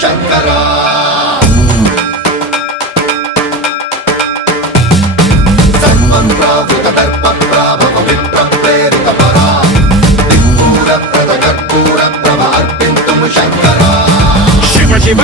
శంకరా సర్వం ప్రావృత దర్ప ప్రాభవ విప్ర ప్రేరిత పరా దిక్పూర ప్రద కర్పూర ప్రభ అర్పింతుము శంకరా శివ శివ